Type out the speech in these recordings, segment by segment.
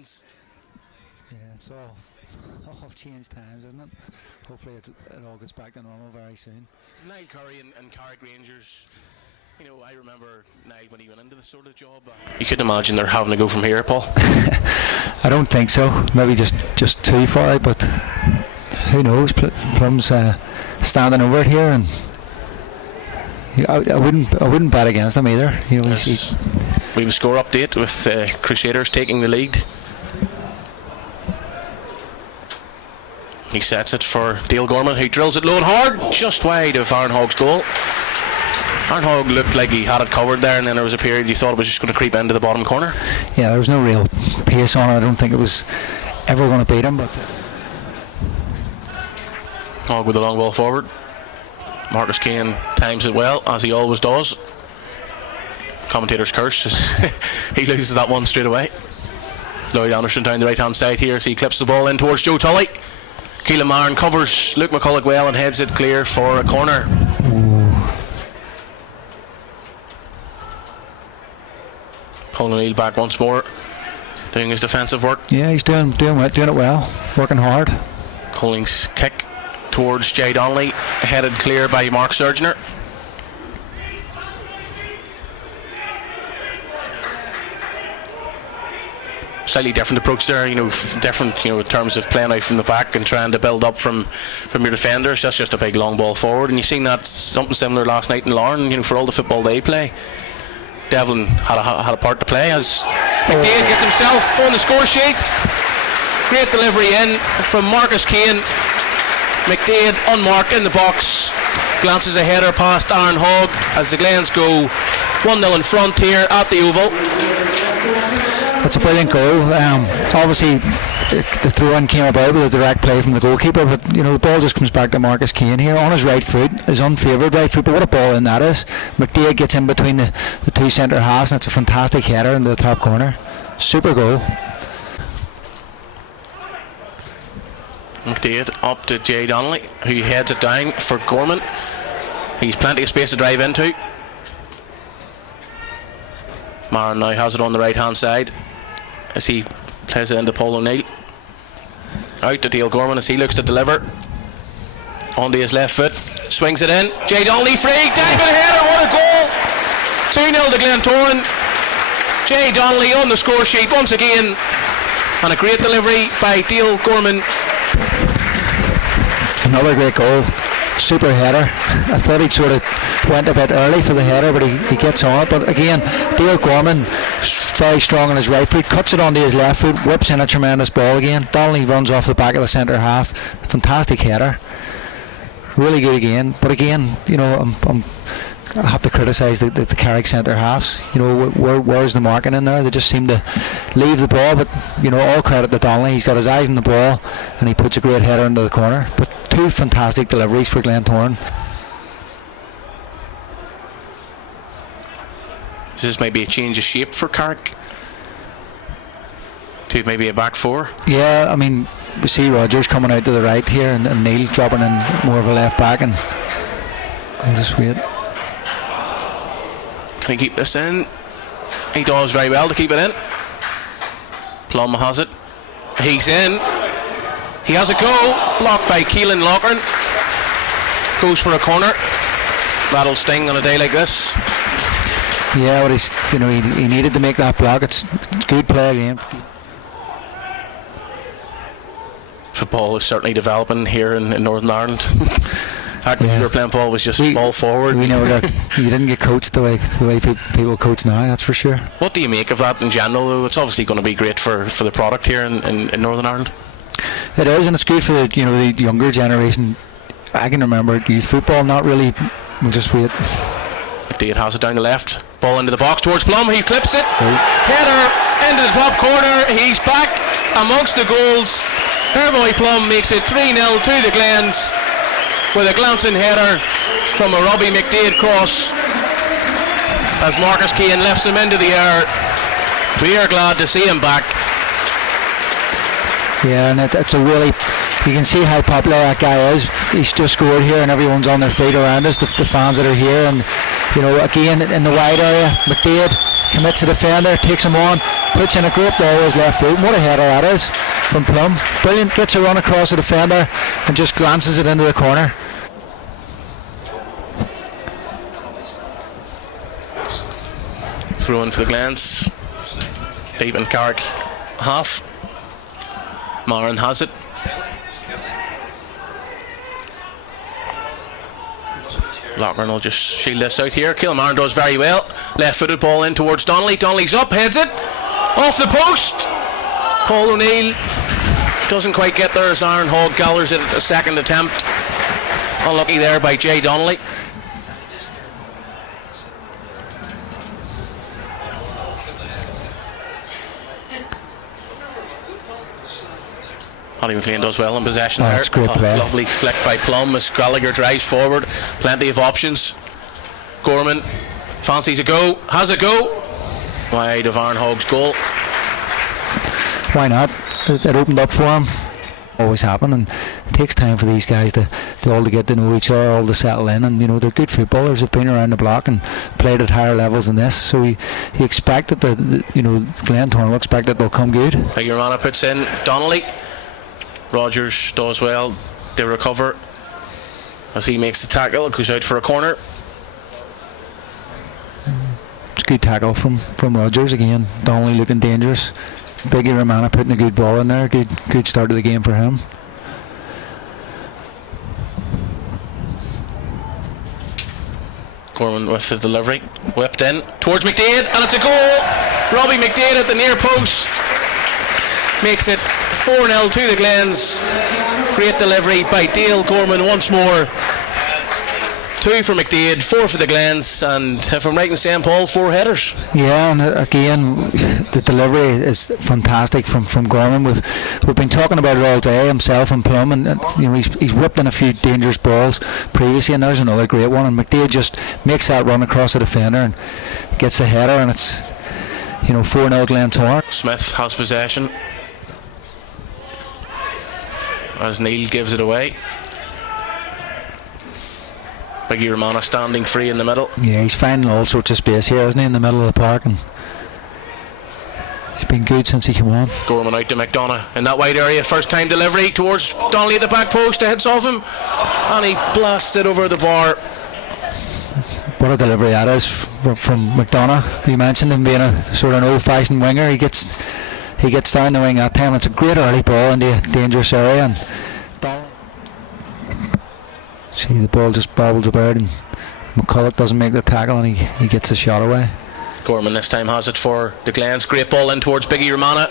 distance. Yeah, it's all changed times, isn't it? Hopefully it all gets back to normal very soon. Niall Curry and Carrick Rangers. You know, I remember Niall when he went into this sort of job. You couldn't imagine they're having to go from here, Paul. I don't think so. Maybe just too far out, but who knows? Plum's standing over it here, and I wouldn't bet against him either. You know, we have a score update with Crusaders taking the lead. He sets it for Dale Gorman, who drills it low and hard, just wide of Aaron Hogg's goal. Aaron Hogg looked like he had it covered there, and then there was a period you thought it was just going to creep into the bottom corner. Yeah, there was no real pace on it. I don't think it was ever going to beat him. But Hogg with the long ball forward. Marcus Keane times it well, as he always does. Commentator's curse as he loses that one straight away. Lloyd Anderson down the right hand side here, so he clips the ball in towards Joe Tully. Keelan Marin covers Luke McCulloch well and heads it clear for a corner. Paul O'Neill back once more, doing his defensive work. Yeah, he's doing it well, working hard. Colling's kick towards Jay Donnelly, headed clear by Mark Surgener. Slightly different approach there, different, in terms of playing out from the back and trying to build up from your defenders. That's just a big long ball forward, and you've seen that something similar last night in Larne. For all the football they play, Devlin had a part to play as McDade gets himself on the score sheet. Great delivery in from Marcus Keane. McDade unmarked in the box, glances a header past Aaron Hogg as the Glens go 1-0 in front here at the Oval. That's a brilliant goal. Obviously the throw-in came about with a direct play from the goalkeeper, but the ball just comes back to Marcus Keane here on his right foot, his unfavoured right foot, but what a ball in that is. McDade gets in between the two centre halves, and it's a fantastic header into the top corner. Super goal. McDade up to Jay Donnelly, who heads it down for Gorman. He's plenty of space to drive into. Marin now has it on the right hand side as he plays it into Paul O'Neill. Out to Dale Gorman as he looks to deliver. Onto his left foot, swings it in. Jay Donnelly free, dangling header, what a goal! 2-0 to Glentoran. Jay Donnelly on the score sheet once again, and a great delivery by Dale Gorman. Another great goal, super header. I thought he'd sort of went a bit early for the header, but he gets on it. But again, Dale Gorman, very strong on his right foot, cuts it onto his left foot, whips in a tremendous ball again. Donnelly runs off the back of the centre half. Fantastic header, really good again. But again, I have to criticise the Carrick centre halves. Where's the marking in there? They just seem to leave the ball. But all credit to Donnelly. He's got his eyes on the ball and he puts a great header into the corner. But two fantastic deliveries for Glentoran. This may be a change of shape for Carrick to maybe a back four. Yeah, I mean, we see Rogers coming out to the right here and Neil dropping in more of a left back, and I'll just wait. Can he keep this in? He does very well to keep it in. Plum has it. He's in. He has a go. Blocked by Keelan Loughran. Goes for a corner. That'll sting on a day like this. Yeah, but he needed to make that block. It's good play again. Football is certainly developing here in Northern Ireland. Back when you were playing, Paul, was just ball forward. You didn't get coached the way people coach now, that's for sure. What do you make of that in general, though? It's obviously going to be great for the product here in Northern Ireland. It is, and it's good for the younger generation. I can remember youth football, not really. We'll just wait. McDade has it down the left. Ball into the box towards Plum. He clips it. Header into the top corner. He's back amongst the goals. Herboy Plum makes it 3-0 to the Glens with a glancing header from a Robbie McDade cross as Marcus Keane lifts him into the air. We are glad to see him back. Yeah, and it's a really, you can see how popular that guy is. He's just scored here and everyone's on their feet around us, the fans that are here, and again in the wide area, McDade commits the defender, takes him on, puts in a great ball with his left foot. What a header that is from Plum. Brilliant, gets a run across the defender and just glances it into the corner. Throw in for the Glens. Deep in Carrick half. Marin has it. Lochran will just shield this out here. Kilmartin does very well. Left footed ball in towards Donnelly. Donnelly's up, heads it. Off the post. Paul O'Neill doesn't quite get there as Aaron Hogg gathers it at the second attempt. Unlucky there by Jay Donnelly. Paddy McLean does well in possession there. That's great play. Lovely flick by Plum as Gallagher drives forward. Plenty of options. Gorman fancies a go. Has a go. Wide of Aaron Hogg's goal. Why not? It opened up for him. Always happen, and it takes time for these guys to all to get to know each other, all to settle in, and they're good footballers. They've been around the block and played at higher levels than this, so he expected that Glentoran will expect that they'll come good. Biggermana puts in Donnelly. Rogers does well. They recover as he makes the tackle. It goes out for a corner. It's a good tackle from Rogers again. Donnelly looking dangerous. Biggie Romana putting a good ball in there. Good start of the game for him. Gorman with the delivery. Whipped in towards McDade, and it's a goal. Robbie McDade at the near post makes it 4-0 to the Glens. Great delivery by Dale Gorman once more. 2 for McDade, 4 for the Glens, and if I'm right in saying, Paul, 4 headers. Yeah, and again, the delivery is fantastic from Gorman. We've been talking about it all day, himself and Plum, and he's whipped in a few dangerous balls previously, and there's another great one. And McDade just makes that run across the defender and gets the header, and it's 4-0 Glentoran. Smith has possession as Neil gives it away. Biggie Romana standing free in the middle. Yeah, he's finding all sorts of space here, isn't he, in the middle of the park, and he's been good since he came on. Gorman out to McDonough in that wide area. First time delivery towards Donnelly at the back post. Hits off him and he blasts it over the bar. What a delivery that is from McDonough. You mentioned him being a sort of an old-fashioned winger. He gets down the wing that time. It's a great early ball into a dangerous area, and see, the ball just bobbles about, and McCulloch doesn't make the tackle, and he gets a shot away. Gorman this time has it for the Glens. Great ball in towards Biggie Romana.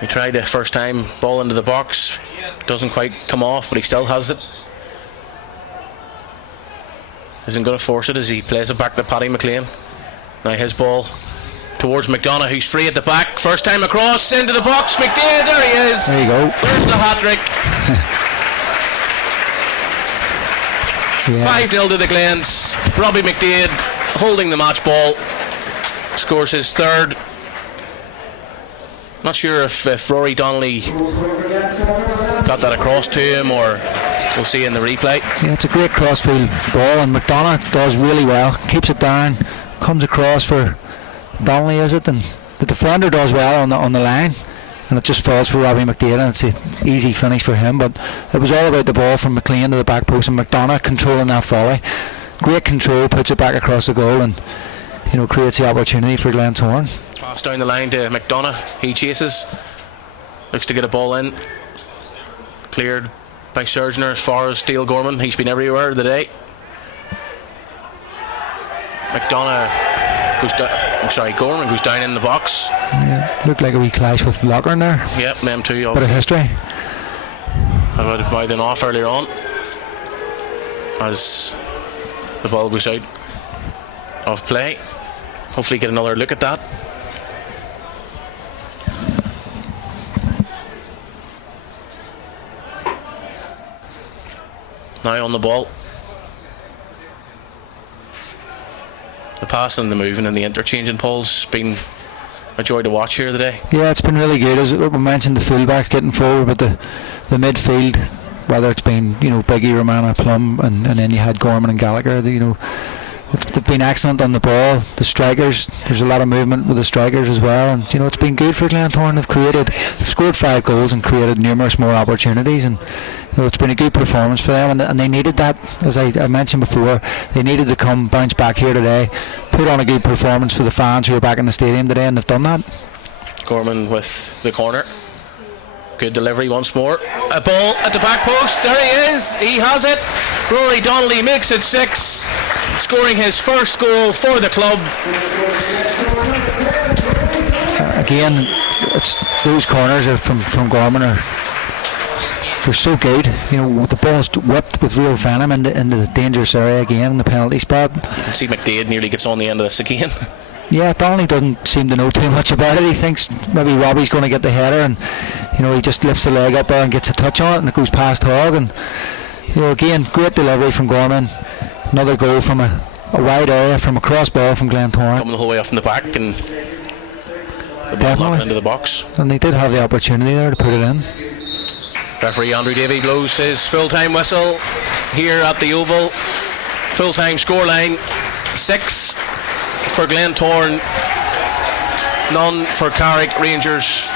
He tried the first time, ball into the box, doesn't quite come off, but he still has it. Isn't going to force it as he plays it back to Paddy McLean. Now his ball towards McDonough, who's free at the back. First time across into the box. McDade, there he is. There you go. There's the hat-trick. 5-0 to the Glens. Robbie McDade holding the match ball, scores his third. Not sure if Rory Donnelly got that across to him, or we'll see in the replay. Yeah, it's a great crossfield ball, and McDonough does really well, keeps it down, comes across for Donnelly, is it, and the defender does well on the line, and it just falls for Robbie McDade, and it's an easy finish for him. But it was all about the ball from McLean to the back post, and McDonough controlling that volley. Great control, puts it back across the goal, and creates the opportunity for Glentoran. Pass down the line to McDonough. He chases, looks to get a ball in. Cleared by Surgener as far as Dale Gorman. He's been everywhere today. Gorman goes down in the box. Yeah, looked like a wee clash with Lochran there. Yep, them two. Bit of history. I would have mouthed off earlier on as the ball goes out of play. Hopefully get another look at that. Now on the ball. The passing, the moving and the interchanging Paul's been a joy to watch here today. Yeah, it's been really good. As we mentioned, the fullbacks getting forward, but the midfield, whether it's been Biggie, Romana, Plum, and then you had Gorman and Gallagher, They've been excellent on the ball. The strikers, there's a lot of movement with the strikers as well, and it's been good for Glentoran. They've scored 5 goals and created numerous more opportunities, and it's been a good performance for them, and they needed that. As I mentioned before, they needed to come bounce back here today, put on a good performance for the fans who are back in the stadium today, and they've done that. Gorman with the corner. Good delivery once more. A ball at the back post. There he is. He has it. Rory Donnelly makes it 6, scoring his first goal for the club. Again, those corners are from Gorman they're so good. The ball's whipped with real venom into the dangerous area again in the penalty spot. See, McDade nearly gets on the end of this again. Yeah, Donnelly doesn't seem to know too much about it. He thinks maybe Robbie's going to get the header, and he just lifts the leg up there and gets a touch on it, and it goes past Hogg. And again, great delivery from Gorman. Another goal from a wide area from a cross ball from Glentoran. Coming the whole way off from the back, and the ball knocked into the box. And they did have the opportunity there to put it in. Referee Andrew Davey blows his full-time whistle here at the Oval. Full-time scoreline 6 for Glentoran, none for Carrick Rangers.